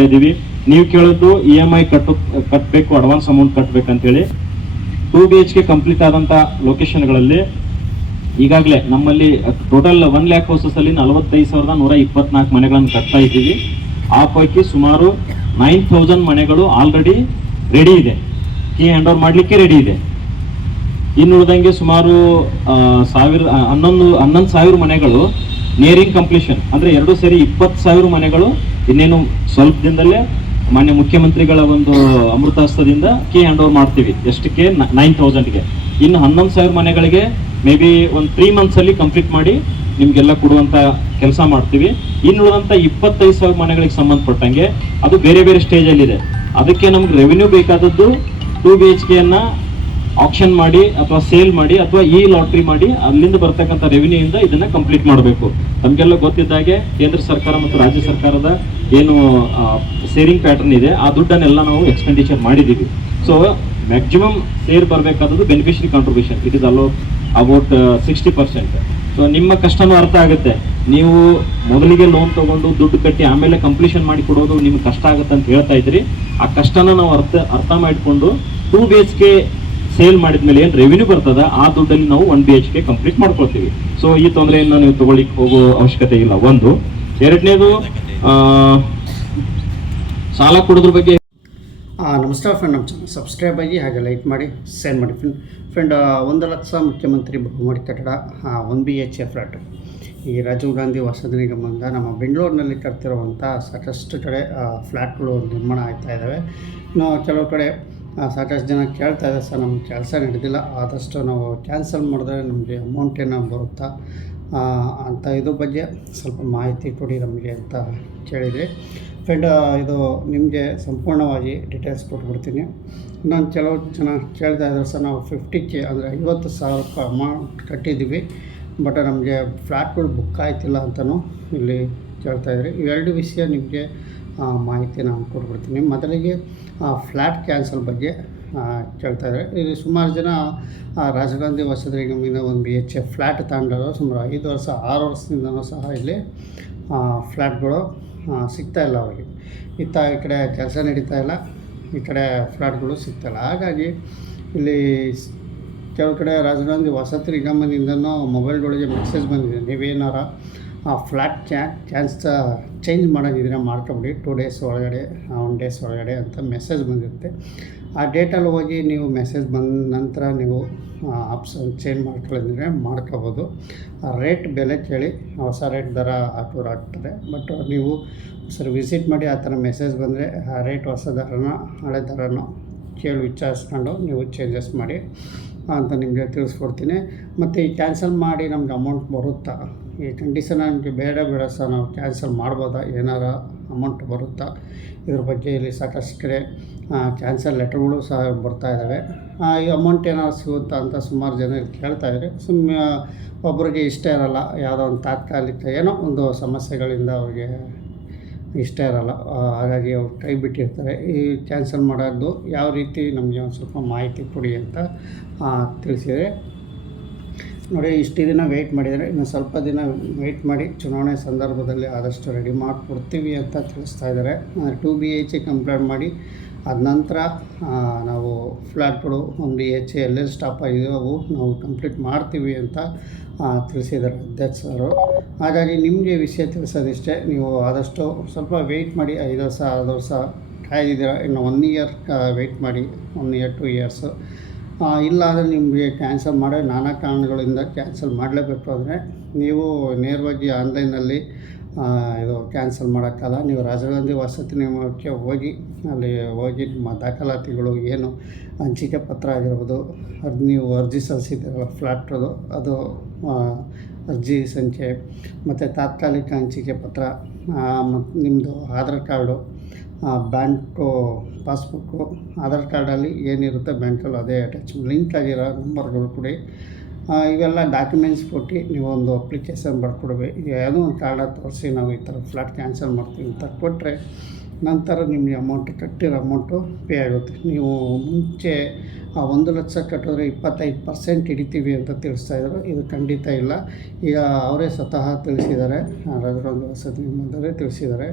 ಇದ್ದೀವಿ. ನೀವು ಕೇಳೋದು EMI ಕಟ್ಟಬೇಕು, ಅಡ್ವಾನ್ಸ್ ಅಮೌಂಟ್ ಕಟ್ಟಬೇಕಂತೇಳಿ. 2 BHK ಕಂಪ್ಲೀಟ್ ಆದಂಥ ಲೊಕೇಶನ್ಗಳಲ್ಲಿ ಈಗಾಗಲೇ ನಮ್ಮಲ್ಲಿ ಟೋಟಲ್ 1 lakh ಹೌಸಸ್ ಅಲ್ಲಿ 45,124 ಮನೆಗಳನ್ನು ಕಟ್ತಾ ಇದ್ದೀವಿ. ಆ ಪೈಕಿ ಸುಮಾರು 9,000 ಮನೆಗಳು ಆಲ್ರೆಡಿ ರೆಡಿ ಇದೆ, ಕೀ ಹ್ಯಾಂಡ್ ಓವರ್ ಮಾಡಲಿಕ್ಕೆ ರೆಡಿ ಇದೆ. ಇನ್ನು ಉಳಿದಂಗೆ ಸುಮಾರು 11,000 ಮನೆಗಳು ನಿಯರಿಂಗ್ ಕಂಪ್ಲೀಷನ್, ಅಂದರೆ 2 ಸೇರಿ 20,000 ಮನೆಗಳು ಇನ್ನೇನು ಸ್ವಲ್ಪ ದಿನದಲ್ಲೇ ಮಾನ್ಯ ಮುಖ್ಯಮಂತ್ರಿಗಳ ಒಂದು ಅಮೃತ ಹಸ್ತದಿಂದ ಕೀ ಹ್ಯಾಂಡ್ ಓವರ್ ಮಾಡ್ತೀವಿ. ಎಷ್ಟಕ್ಕೆ? 9,000ಗೆ. ಇನ್ನು 11,000 ಮನೆಗಳಿಗೆ ಮೇ ಬಿ ಒಂದು 3 months ಅಲ್ಲಿ ಕಂಪ್ಲೀಟ್ ಮಾಡಿ ನಿಮಗೆಲ್ಲ ಕೊಡುವಂಥ ಕೆಲಸ ಮಾಡ್ತೀವಿ. ಇನ್ನು ಉಳಿದಂಥ 25,000 ಮನೆಗಳಿಗೆ ಸಂಬಂಧಪಟ್ಟಂಗೆ ಅದು ಬೇರೆ ಬೇರೆ ಸ್ಟೇಜಲ್ಲಿದೆ. ಅದಕ್ಕೆ ನಮ್ಗೆ ರೆವಿನ್ಯೂ ಬೇಕಾದದ್ದು 2 BHKಯನ್ನು ಆಕ್ಷನ್ ಮಾಡಿ ಅಥವಾ ಸೇಲ್ ಮಾಡಿ ಅಥವಾ ಲಾಟ್ರಿ ಮಾಡಿ ಅಲ್ಲಿಂದ ಬರ್ತಕ್ಕಂಥ ರೆವಿನ್ಯೂಯಿಂದ ಇದನ್ನ ಕಂಪ್ಲೀಟ್ ಮಾಡಬೇಕು. ತಮಗೆಲ್ಲ ಗೊತ್ತಿದ್ದಾಗೆ ಕೇಂದ್ರ ಸರ್ಕಾರ ಮತ್ತು ರಾಜ್ಯ ಸರ್ಕಾರದ ಏನು ಸೇರಿಂಗ್ ಪ್ಯಾಟರ್ನ್ ಇದೆ, ಆ ದುಡ್ಡನ್ನೆಲ್ಲ ನಾವು ಎಕ್ಸ್ಪೆಂಡಿಚರ್ ಮಾಡಿದ್ದೀವಿ. ಸೊ ಮ್ಯಾಕ್ಸಿಮಮ್ ಸೇರ್ ಬರಬೇಕಾದದ್ದು beneficiary contribution, it is about 60%. So ನಿಮ್ಮ ಕಷ್ಟನೂ ಅರ್ಥ ಆಗುತ್ತೆ. ನೀವು ಮೊದಲಿಗೆ ಲೋನ್ ತಗೊಂಡು ದುಡ್ಡು ಕಟ್ಟಿ ಆಮೇಲೆ ಕಂಪ್ಲೀಷನ್ ಮಾಡಿ ಕೊಡೋದು ನಿಮ್ಗೆ ಕಷ್ಟ ಆಗುತ್ತೆ ಅಂತ ಹೇಳ್ತಾ ಇದ್ರಿ. ಆ ಕಷ್ಟನ ನಾವು ಅರ್ಥ ಮಾಡಿಕೊಂಡು 2 BHK ಸೇಲ್ ಮಾಡಿದ್ಮೇಲೆ ಏನು ರೆವಿನ್ಯೂ ಬರ್ತದ ಆ ದುಡ್ಡಲ್ಲಿ ನಾವು 1 BHK ಕಂಪ್ಲೀಟ್ ಮಾಡ್ಕೊಳ್ತೀವಿ. ಸೊ ಈ ತೊಂದರೆಯನ್ನು ನೀವು ತಗೊಳ್ಳಿಕ್ಕೆ ಹೋಗೋ ಅವಶ್ಯಕತೆ ಇಲ್ಲ. ಒಂದು. ಎರಡನೇದು, ಸಾಲ ಕೊಡೋದ್ರ ಬಗ್ಗೆ. ನಮಸ್ಕಾರ ಫ್ರೆಂಡ್, ನಮ್ಮ ಚಾನಲ್ ಸಬ್ಸ್ಕ್ರೈಬ್ ಆಗಿ ಹಾಗೆ ಲೈಕ್ ಮಾಡಿ ಶೇರ್ ಮಾಡಿ ಫ್ರೆಂಡ್. 1 ಲಕ್ಷ ಮುಖ್ಯಮಂತ್ರಿ ಬಹುಮಹಡಿ ಕಟ್ಟಡ 1 BHK ಫ್ಲಾಟ್ ಈ ರಾಜೀವ್ ಗಾಂಧಿ ವಸತಿ ನಿಗಮದಿಂದ ನಮ್ಮ ಬೆಂಗಳೂರಿನಲ್ಲಿ ಕಟ್ತಿರುವಂಥ ಸಾಕಷ್ಟು ಕಡೆ ಫ್ಲ್ಯಾಟ್ಗಳು ನಿರ್ಮಾಣ ಆಗ್ತಾ ಇದ್ದಾವೆ. ಇನ್ನು ಕೆಲವು ಕಡೆ ಸಾಕಷ್ಟು ಜನ ಕೇಳ್ತಾ ಇದೆ, ಸರ್ ನಮ್ಮ ಕೆಲಸ ನಡೆದಿಲ್ಲ, ಆದಷ್ಟು ನಾವು ಕ್ಯಾನ್ಸಲ್ ಮಾಡಿದ್ರೆ ನಮಗೆ ಅಮೌಂಟ್ ಏನೋ ಬರುತ್ತಾ ಅಂತ ಇದ್ರ ಬಗ್ಗೆ ಸ್ವಲ್ಪ ಮಾಹಿತಿ ಕೊಡಿ ನಮಗೆ ಅಂತ ಕೇಳಿದ್ರಿ ಫ್ರೆಂಡ್. ಇದು ನಿಮಗೆ ಸಂಪೂರ್ಣವಾಗಿ ಡೀಟೇಲ್ಸ್ ಕೊಟ್ಬಿಡ್ತೀನಿ. ನಾನು ಕೆಲವು ಜನ ಕೇಳ್ತಾ ಇದ್ದಾರೆ, ಸರ್ ನಾವು 50K ಅಂದರೆ 50,000 ಅಮೌಂಟ್ ಕಟ್ಟಿದ್ದೀವಿ, ಬಟ್ ನಮಗೆ ಫ್ಲ್ಯಾಟ್ಗಳು ಬುಕ್ ಆಯ್ತಿಲ್ಲ ಅಂತಲೂ ಇಲ್ಲಿ ಕೇಳ್ತಾಯಿದ್ರಿ. ಇವೆರಡು ವಿಷಯ ನಿಮಗೆ ಮಾಹಿತಿ ನಾನು ಕೊಟ್ಬಿಡ್ತೀನಿ. ಮೊದಲಿಗೆ ಫ್ಲ್ಯಾಟ್ ಕ್ಯಾನ್ಸಲ್ ಬಗ್ಗೆ ಕೇಳ್ತಾಯಿದ್ದಾರೆ. ಇಲ್ಲಿ ಸುಮಾರು ಜನ ರಾಜೀವ್ ಗಾಂಧಿ ವಸತಿ ನಿಗಮದಿಂದ 1 BHK ಫ್ಲ್ಯಾಟ್ ತಗೊಂಡರು ಸುಮಾರು 5 ವರ್ಷ 6 ವರ್ಷದಿಂದನೂ ಸಹ ಇಲ್ಲಿ ಫ್ಲ್ಯಾಟ್ಗಳು ಸಿಗ್ತಾಯಿಲ್ಲ ಅವರಿಗೆ. ಈ ಕಡೆ ಕೆಲಸ ನಡೀತಾ ಇಲ್ಲ, ಈ ಕಡೆ ಫ್ಲ್ಯಾಟ್ಗಳು ಸಿಗ್ತಾಯಿಲ್ಲ. ಹಾಗಾಗಿ ಇಲ್ಲಿ ಕೆಲವು ಕಡೆ ರಾಜೀವ್ ಗಾಂಧಿ ವಸತಿ ನಿಗಮದಿಂದನೂ ಮೊಬೈಲ್ಗಳಿಗೆ ಮೆಸೇಜ್ ಬಂದಿದೆ, ನೀವೇನಾರ ಫ್ಲ್ಯಾಟ್ ಚೇಂಜ್ ಮಾಡೋಂಗಿದ್ರೆ ಮಾಡ್ಕೊಬಿಡಿ, 2 days ಒಳಗಡೆ 1 days ಒಳಗಡೆ ಅಂತ ಮೆಸೇಜ್ ಬಂದಿರುತ್ತೆ. ಆ ಡೇಟಲ್ಲಿ ಹೋಗಿ ನೀವು ಮೆಸೇಜ್ ಬಂದ ನಂತರ ನೀವು ಆಪ್ಷನ್ ಚೇಂಜ್ ಮಾಡ್ಕೊಳ್ಳೋದಿದ್ರೆ ಮಾಡ್ಕೋಬೋದು. ರೇಟ್ ಬೆಲೆ ಕೇಳಿ ಹೊಸ ರೇಟ್ ದರ ಹಾಕ್ತಾರೆ. ಬಟ್ ನೀವು ಸರ್ ವಿಸಿಟ್ ಮಾಡಿ ಆ ಥರ ಮೆಸೇಜ್ ಬಂದರೆ ಆ ರೇಟ್ ಹೊಸ ದರನ ಹಳೆ ದರನ ಕೇಳಿ ವಿಚಾರಿಸ್ಕೊಂಡು ನೀವು ಚೇಂಜಸ್ ಮಾಡಿ ಅಂತ ನಿಮಗೆ ತಿಳಿಸ್ಕೊಡ್ತೀನಿ. ಮತ್ತು ಈ ಕ್ಯಾನ್ಸಲ್ ಮಾಡಿ ನಮ್ಗೆ ಅಮೌಂಟ್ ಬರುತ್ತಾ, ಈ ಕಂಡೀಷನ್ ನಮಗೆ ಬೇಡ ಸರ್ ನಾವು ಕ್ಯಾನ್ಸಲ್ ಮಾಡ್ಬೋದಾ, ಏನಾರ ಅಮೌಂಟ್ ಬರುತ್ತಾ, ಇದ್ರ ಬಗ್ಗೆ ಇಲ್ಲಿ ಸಾಕಷ್ಟು ಕಡೆ ಕ್ಯಾನ್ಸಲ್ ಲೆಟರ್ಗಳು ಸಹ ಬರ್ತಾ ಇದ್ದಾವೆ. ಈ ಅಮೌಂಟ್ ಏನಾದ್ರು ಸಿಗುತ್ತಾ ಅಂತ ಸುಮಾರು ಜನ ಕೇಳ್ತಾಯಿದ್ದಾರೆ. ಒಬ್ಬರಿಗೆ ಇಷ್ಟ ಇರೋಲ್ಲ, ಯಾವುದೋ ಒಂದು ತಾತ್ಕಾಲಿಕ ಏನೋ ಒಂದು ಸಮಸ್ಯೆಗಳಿಂದ ಅವ್ರಿಗೆ ಇಷ್ಟ ಇರೋಲ್ಲ, ಹಾಗಾಗಿ ಅವ್ರು ಕೈ ಬಿಟ್ಟಿರ್ತಾರೆ. ಈ ಕ್ಯಾನ್ಸಲ್ ಮಾಡೋದು ಯಾವ ರೀತಿ ನಮಗೆ ಒಂದು ಸ್ವಲ್ಪ ಮಾಹಿತಿ ಕೊಡಿ ಅಂತ ತಿಳಿಸಿದರೆ, ನೋಡಿ ಇಷ್ಟು ದಿನ ವೆಯ್ಟ್ ಮಾಡಿದರೆ ಇನ್ನು ಸ್ವಲ್ಪ ದಿನ ವೆಯ್ಟ್ ಮಾಡಿ ಚುನಾವಣೆ ಸಂದರ್ಭದಲ್ಲಿ ಆದಷ್ಟು ರೆಡಿ ಮಾಡಿಕೊಡ್ತೀವಿ ಅಂತ ತಿಳಿಸ್ತಾ ಇದ್ದಾರೆ. 2 BHK ಕಂಪ್ಲೀಟ್ ಮಾಡಿ ಅದ ನಂತರ ನಾವು ಫ್ಲ್ಯಾಟ್ಗಳು 1 BHK ಎಲ್ಲೆಲ್ಲಿ ಸ್ಟಾಪ್ ಆಗಿದ್ದಾವೆ ನಾವು ಕಂಪ್ಲೀಟ್ ಮಾಡ್ತೀವಿ ಅಂತ ತಿಳಿಸಿದ್ದಾರೆ ಅಧ್ಯಕ್ಷರು. ಹಾಗಾಗಿ ನಿಮಗೆ ವಿಷಯ ತಿಳಿಸೋದಿಷ್ಟೇ, ನೀವು ಆದಷ್ಟು ಸ್ವಲ್ಪ ವೆಯ್ಟ್ ಮಾಡಿ. 5 ವರ್ಷ 6 ವರ್ಷ ಕಾಯ್ದಿದ್ದೀರ, ಇನ್ನು 1 year ವೆಯ್ಟ್ ಮಾಡಿ, 1 year 2 years. ಇಲ್ಲ ಅಂದರೆ ನಿಮಗೆ ಕ್ಯಾನ್ಸಲ್ ಮಾಡೋ ನಾನಾ ಕಾರಣಗಳಿಂದ ಕ್ಯಾನ್ಸಲ್ ಮಾಡಲೇಬೇಕು ಅಂದರೆ ನೀವು ನೇರವಾಗಿ ಆನ್ಲೈನಲ್ಲಿ ಇದು ಕ್ಯಾನ್ಸಲ್ ಮಾಡೋಕ್ಕಲ್ಲ. ನೀವು ರಾಜೀವ್ ಗಾಂಧಿ ವಸತಿ ನಿಗಮಕ್ಕೆ ಹೋಗಿ ಅಲ್ಲಿ ಹೋಗಿ ನಿಮ್ಮ ದಾಖಲಾತಿಗಳು ಏನು ಹಂಚಿಕೆ ಪತ್ರ ಆಗಿರ್ಬೋದು, ಅದು ನೀವು ಅರ್ಜಿ ಸಲ್ಲಿಸಿದ್ದೀರಲ್ಲ ಫ್ಲ್ಯಾಟ್ದು ಅದು ಅರ್ಜಿ ಸಂಖ್ಯೆ, ಮತ್ತು ತಾತ್ಕಾಲಿಕ ಹಂಚಿಕೆ ಪತ್ರ, ಮತ್ತು ನಿಮ್ಮದು Aadhaar card, bank passbook, Aadhaar ಕಾರ್ಡಲ್ಲಿ ಏನಿರುತ್ತೆ ಬ್ಯಾಂಕಲ್ಲಿ ಅದೇ ಅಟ್ಯಾಚ್ಮೆಂಟ್ ಲಿಂಕ್ ಆಗಿರೋ ನಂಬರ್ಗಳು ಕೊಡಿ. ಇವೆಲ್ಲ ಡಾಕ್ಯುಮೆಂಟ್ಸ್ ಕೊಟ್ಟು ನೀವು ಒಂದು ಅಪ್ಲಿಕೇಶನ್ ಬರ್ಕೊಡ್ಬೇಕು. ಯಾವುದೋ ಒಂದು ಕಾರ್ಡ ತೋರಿಸಿ ನಾವು ಈ ಥರ ಫ್ಲ್ಯಾಟ್ ಕ್ಯಾನ್ಸಲ್ ಮಾಡ್ತೀವಿ ಅಂತ ಕೊಟ್ಟರೆ ನಂತರ ನಿಮಗೆ ಅಮೌಂಟ್ ಕಟ್ಟಿರೋ ಅಮೌಂಟು ಪೇ ಆಗುತ್ತೆ. ನೀವು ಮುಂಚೆ 1 ಲಕ್ಷ ಕಟ್ಟಿದ್ರೆ 25% ಹಿಡಿತೀವಿ ಅಂತ ತಿಳಿಸ್ತಾಯಿದ್ರು. ಇದು ಖಂಡಿತ ಇಲ್ಲ. ಈಗ ಅವರೇ ಸ್ವತಃ ತಿಳಿಸಿದ್ದಾರೆ, ರಾಜೀವ್ ಗಾಂಧಿ ವಸತಿ ನಿಗಮದವರೇ ತಿಳಿಸಿದ್ದಾರೆ,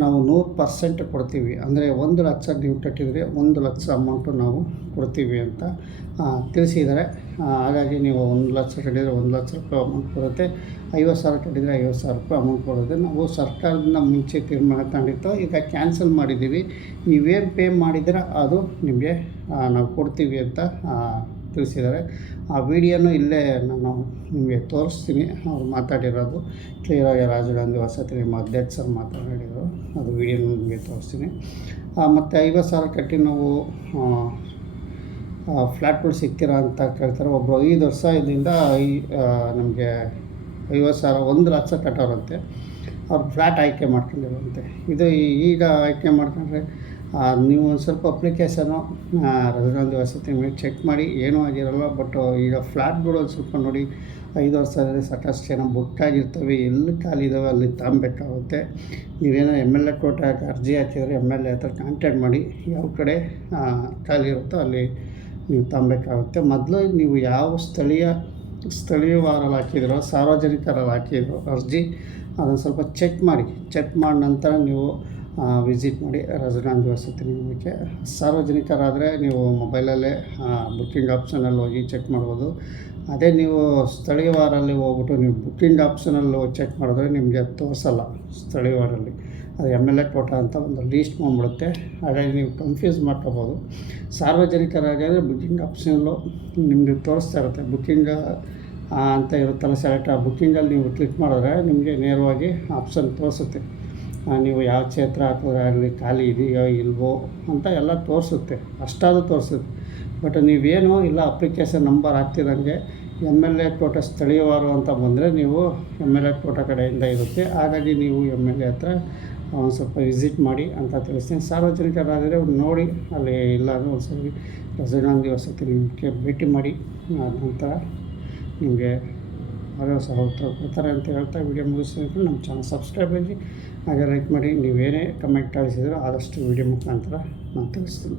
ನಾವು 100% ಕೊಡ್ತೀವಿ. ಅಂದರೆ 1 ಲಕ್ಷ ನೀವು ಕಟ್ಟಿದರೆ 1 ಲಕ್ಷ ಅಮೌಂಟು ನಾವು ಕೊಡ್ತೀವಿ ಅಂತ ತಿಳಿಸಿದ್ದಾರೆ. ಹಾಗಾಗಿ ನೀವು 1 ಲಕ್ಷ ಕಟ್ಟಿದರೆ 1 ಲಕ್ಷ ರೂಪಾಯಿ ಅಮೌಂಟ್ ಬರುತ್ತೆ. 50,000 ಕಟ್ಟಿದರೆ 50,000 ರೂಪಾಯಿ ಅಮೌಂಟ್ ಬರುತ್ತೆ. ನಾವು ಸರ್ಕಾರದಿಂದ ಮುಂಚೆ ತೀರ್ಮಾನ ತಗೊಂಡಿತ್ತು, ಈಗ ಕ್ಯಾನ್ಸಲ್ ಮಾಡಿದ್ದೀವಿ. ನೀವೇನು ಪೇ ಮಾಡಿದ್ರೆ ಅದು ನಿಮಗೆ ನಾವು ಕೊಡ್ತೀವಿ ಅಂತ ತಿಳಿಸಿದ್ದಾರೆ. ಆ ವಿಡಿಯೋನು ಇಲ್ಲೇ ನಾನು ನಿಮಗೆ ತೋರಿಸ್ತೀನಿ. ಅವ್ರು ಮಾತಾಡಿರೋದು ಕ್ಲಿಯರಾಗಿ ರಾಜೀವ್ ಗಾಂಧಿ ವಸತಿ ನಿಮ್ಮ ಅಧ್ಯಕ್ಷರು ಮಾತಾಡಿರೋದು, ಅದು ವಿಡಿಯೋನ ನಿಮಗೆ ತೋರಿಸ್ತೀನಿ. ಮತ್ತು 50,000 ಕಟ್ಟಿ ನಾವು ಫ್ಲ್ಯಾಟ್ಗಳು ಸಿಗ್ತೀರಾ ಅಂತ ಕೇಳ್ತಾರೆ. ಒಬ್ಬರು 5 ವರ್ಷದಿಂದ ನಮಗೆ 50,000 1 ಲಕ್ಷ ಕಟ್ಟೋರಂತೆ, ಅವ್ರು ಫ್ಲ್ಯಾಟ್ ಆಯ್ಕೆ ಮಾಡ್ಕೊಂಡಿರುವಂತೆ. ಇದು ಈಗ ಆಯ್ಕೆ ಮಾಡ್ಕೊಂಡ್ರೆ ನೀವು ಒಂದು ಸ್ವಲ್ಪ ಅಪ್ಲಿಕೇಶನು ರಾಜೀವ್ ಗಾಂಧಿ ವಸತಿ ಮೇಲೆ ಚೆಕ್ ಮಾಡಿ, ಏನೂ ಆಗಿರಲ್ಲ. ಬಟ್ ಈಗ ಫ್ಲ್ಯಾಟ್ಗಳು ಒಂದು ಸ್ವಲ್ಪ ನೋಡಿ, 5 ವರ್ಷದಲ್ಲಿ ಸಾಕಷ್ಟು ಜನ ಬುಕ್ ಆಗಿರ್ತವೆ, ಎಲ್ಲಿ ಖಾಲಿ ಇದ್ದಾವೆ ಅಲ್ಲಿ ತಗೊಬೇಕಾಗುತ್ತೆ. ನೀವೇನೋ MLA ಕೋಟಾಗೆ ಅರ್ಜಿ ಹಾಕಿದರೆ MLA ಹತ್ರ ಕಾಂಟ್ಯಾಕ್ಟ್ ಮಾಡಿ, ಯಾವ ಕಡೆ ಖಾಲಿ ಇರುತ್ತೋ ಅಲ್ಲಿ ನೀವು ತಗೊಬೇಕಾಗುತ್ತೆ. ಮೊದಲು ನೀವು ಯಾವ ಸ್ಥಳೀಯವಾರಲ್ಲಿ ಹಾಕಿದಿರೋ, ಸಾರ್ವಜನಿಕರಲ್ಲಿ ಹಾಕಿದಿರೋ ಅರ್ಜಿ, ಅದನ್ನು ಸ್ವಲ್ಪ ಚೆಕ್ ಮಾಡಿ ನಂತರ ನೀವು ವಿಸಿಟ್ ಮಾಡಿ ರಾಜೀವ್ ಗಾಂಧಿ ವಸತಿ ನಿಗಮಕ್ಕೆ. ಸಾರ್ವಜನಿಕರಾದರೆ ನೀವು ಮೊಬೈಲಲ್ಲೇ ಬುಕ್ಕಿಂಗ್ ಆಪ್ಷನಲ್ಲಿ ಹೋಗಿ ಚೆಕ್ ಮಾಡ್ಬೋದು. ಅದೇ ನೀವು ಸ್ಥಳೀಯವಾರಲ್ಲಿ ಹೋಗ್ಬಿಟ್ಟು ನೀವು ಬುಕ್ಕಿಂಗ್ ಆಪ್ಷನಲ್ಲಿ ಚೆಕ್ ಮಾಡಿದ್ರೆ ನಿಮಗೆ ತೋರಿಸಲ್ಲ. ಸ್ಥಳೀಯವಾರಲ್ಲಿ ಅದು MLA ಕೋಟಾ ಅಂತ ಒಂದು ಲೀಸ್ಟ್ ಬಂದ್ಬಿಡುತ್ತೆ. ಹಾಗಾಗಿ ನೀವು ಕನ್ಫ್ಯೂಸ್ ಮಾಡ್ಕೋಬೋದು. ಸಾರ್ವಜನಿಕರಾಗಿದ್ದರೆ ಬುಕ್ಕಿಂಗ್ ಆಪ್ಷನಲ್ಲು ನಿಮಗೆ ತೋರಿಸ್ತಾ ಇರುತ್ತೆ. ಬುಕ್ಕಿಂಗ್ ಅಂತ ಇರುತ್ತಲ್ಲ, ಸೆಲೆಕ್ಟ್ ಬುಕ್ಕಿಂಗಲ್ಲಿ ನೀವು ಕ್ಲಿಕ್ ಮಾಡಿದ್ರೆ ನಿಮಗೆ ನೇರವಾಗಿ ಆಪ್ಷನ್ ತೋರಿಸುತ್ತೆ. ನೀವು ಯಾವ ಕ್ಷೇತ್ರ ಹಾಕಿದ್ರೆ ಅಲ್ಲಿ ಖಾಲಿ ಇದೆಯೋ ಇಲ್ವೋ ಅಂತ ಎಲ್ಲ ತೋರಿಸುತ್ತೆ, ಅಷ್ಟಾದರೂ ತೋರಿಸುತ್ತೆ. ಬಟ್ ನೀವೇನು ಇಲ್ಲ ಅಪ್ಲಿಕೇಶನ್ ನಂಬರ್ ಹಾಕ್ತಿದಂಗೆ MLA ಕೋಟಾ ಸ್ಥಳೀಯವಾರು ಅಂತ ಬಂದರೆ ನೀವು MLA ಕೋಟಾ ಕಡೆಯಿಂದ ಇರುತ್ತೆ. ಹಾಗಾಗಿ ನೀವು MLA ಹತ್ರ ಒಂದು ಸ್ವಲ್ಪ ವಿಸಿಟ್ ಮಾಡಿ ಅಂತ ತಿಳಿಸ್ತೀನಿ. ಸಾರ್ವಜನಿಕರಾದರೆ ನೋಡಿ, ಅಲ್ಲಿ ಇಲ್ಲ ಅಂದರೆ ಒಂದು ಸರಿ ರಾಜೀವ್ ಗಾಂಧಿ ವಸತಿ ನಿಮಗೆ ಭೇಟಿ ಮಾಡಿ, ನಂತರ ನಿಮಗೆ ಅವರೇ ಸಹ ಉತ್ತರ ಕೊಡ್ತಾರೆ ಅಂತ ಹೇಳ್ತಾ ವಿಡಿಯೋ ಮುಗಿಸ್ತೀನಿ. ನಮ್ಮ ಚಾನಲ್ ಸಬ್ಸ್ಕ್ರೈಬ್ ಆಗಿ ಹಾಗೆ ಲೈಕ್ ಮಾಡಿ. ನೀವೇನೇ ಕಮೆಂಟ್ ಕಳಿಸಿದ್ರು ಆದಷ್ಟು ವಿಡಿಯೋ ಮುಖಾಂತರ ನಾನು ತಿಳಿಸ್ತೀನಿ.